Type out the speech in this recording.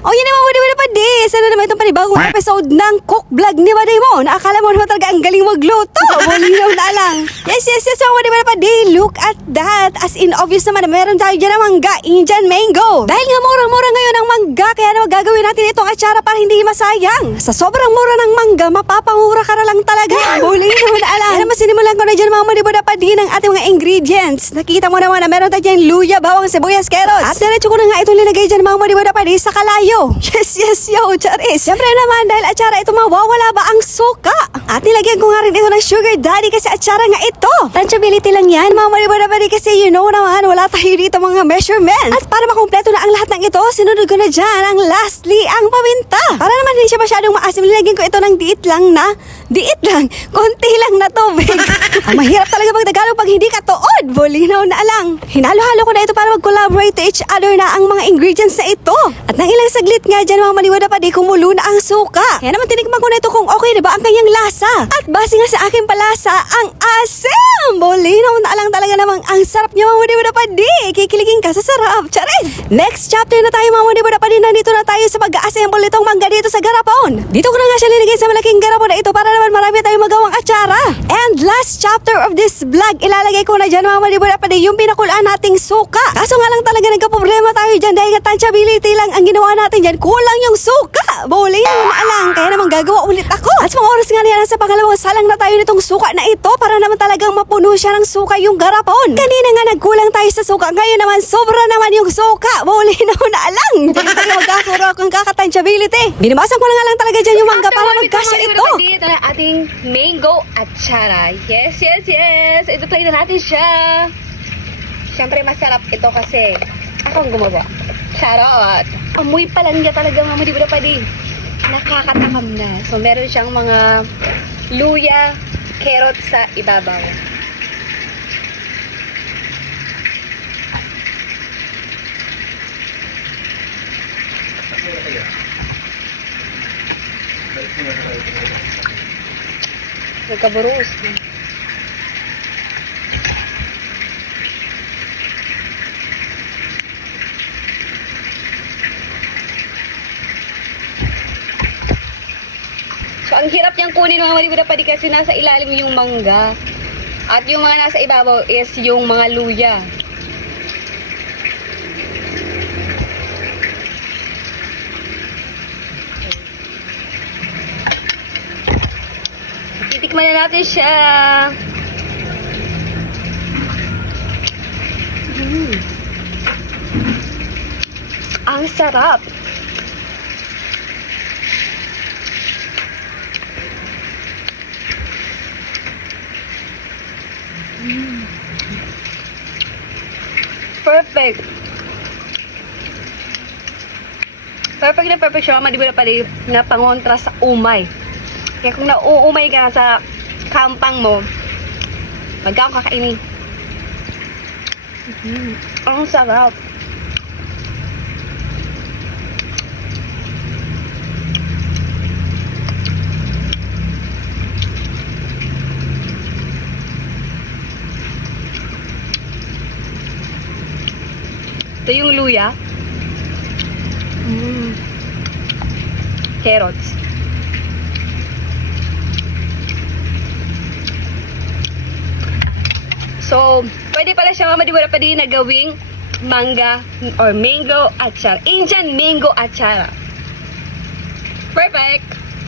O yun naman, wala pa di. Sana naman itong panibagong episode ng cook vlog ni Waday mo. Nakakala mo naman talaga ang galing magluto. Malinaw na lang. Yes, so wala pa di. Look at that. As in, obvious naman na meron tayo dyan ng mangga, Indian mango. Dahil nga murang-mura ngayon ang mangga, kaya naman gagawin natin itong atsara para hindi masayang. Sa sobrang mura ng mangga, mapapangura ka na lang talaga. Malinaw na lang. Kaya naman sinimulan ko na dyan mga manibada pa di ng ating mga ingredients. Nakita mo naman na meron tayo dyan luya, bawang, sibuyas, carrots. At diretso ko na nga itong linagay dyan mga manibada pa di sa kalayo. Yes, yo, charis. Siyempre naman, dahil atsara ito mawawala ba ang suka? At nilagyan ko nga rin ito ng sugar daddy kasi atsara nga ito. Tangibility lang yan mga manibada pa di kasi you know naman, wala tayo dito mga measurements. At para makumpleto na ang lahat ng ito, sinunod ko na dyan ang lastly, ang paminta. Para naman hindi siya masyadong maasim, nilagyan ko ito ng diit lang, konti lang na tubig. Ang mahirap talaga magtagalog pag hindi ka tuod. Bolinaw na lang. Hinalo-halo ko na ito para mag-collaborate to each other na ang mga ingredients na ito. At nang ilang saglit nga dyan mga maniwada pa di kumulo na ang suka. Kaya naman tinikman ko na ito kung okay na ba ang kanyang lasa. At base nga sa aking palasa, ang asim. Bolinaw na lang talaga namang ang sarap niya mga maniwada pa di. Kikiligin ka sa sarap. Charis! Next chapter na tayo mga maniwada pa di. Nandito na tayo sa mag-assemble nitong mangga dito sa garapon. Dito ko na nga siya linagay sa malaking garapon na ito para naman marami tayong magawang atsara. And last chapter of this vlog, ilalagay ko na dyan mga manibula pa din yung pinakulaan nating suka. Kaso nga lang talaga nagka-problema tayo dyan dahil tangibility lang ang ginawa natin dyan. Kulang yung suka. Bolinaw na lang. Kaya naman gagawa ulit ako. At sa mga oras nga na sa pangalawang salang na tayo nitong suka na ito para naman talagang mapuno siya ng suka yung garapon. Kanina nga nagkulang tayo sa suka. Ngayon naman sobra naman yung suka. Bolinaw na lang. Diyan tayo magkakaroon ng kaka-tangibility. Binimasan ko na nga lang talaga dyan yung mangga para magkasya ito. Dito na ating mango atsara. Yes. Ito play na natin siya. Siyempre masarap ito kasi ako ang gumawa. Charot. Amoy pa lang niya talaga mga di ba pa din. Nakakatakam na. So meron siyang mga luya, carrots sa ibabaw. Nagkaburus. So, ang hirap niyang kunin mga malibura pa di kasi nasa ilalim yung mangga. At yung mga nasa ibabaw is yung mga luya. Titikman na natin siya. Ang sarap. Perfect. Perfect siya. Madibula pa rin na pangontra sa umay. Kaya kung nauumay ka sa kampang mo, magkakang kakainin. Ang sarap. Ito yung luya. Carrots. So, pwede pala siya mamadiwala pa din na gawing mangga or mango atsara. Indian mango atsara. Perfect!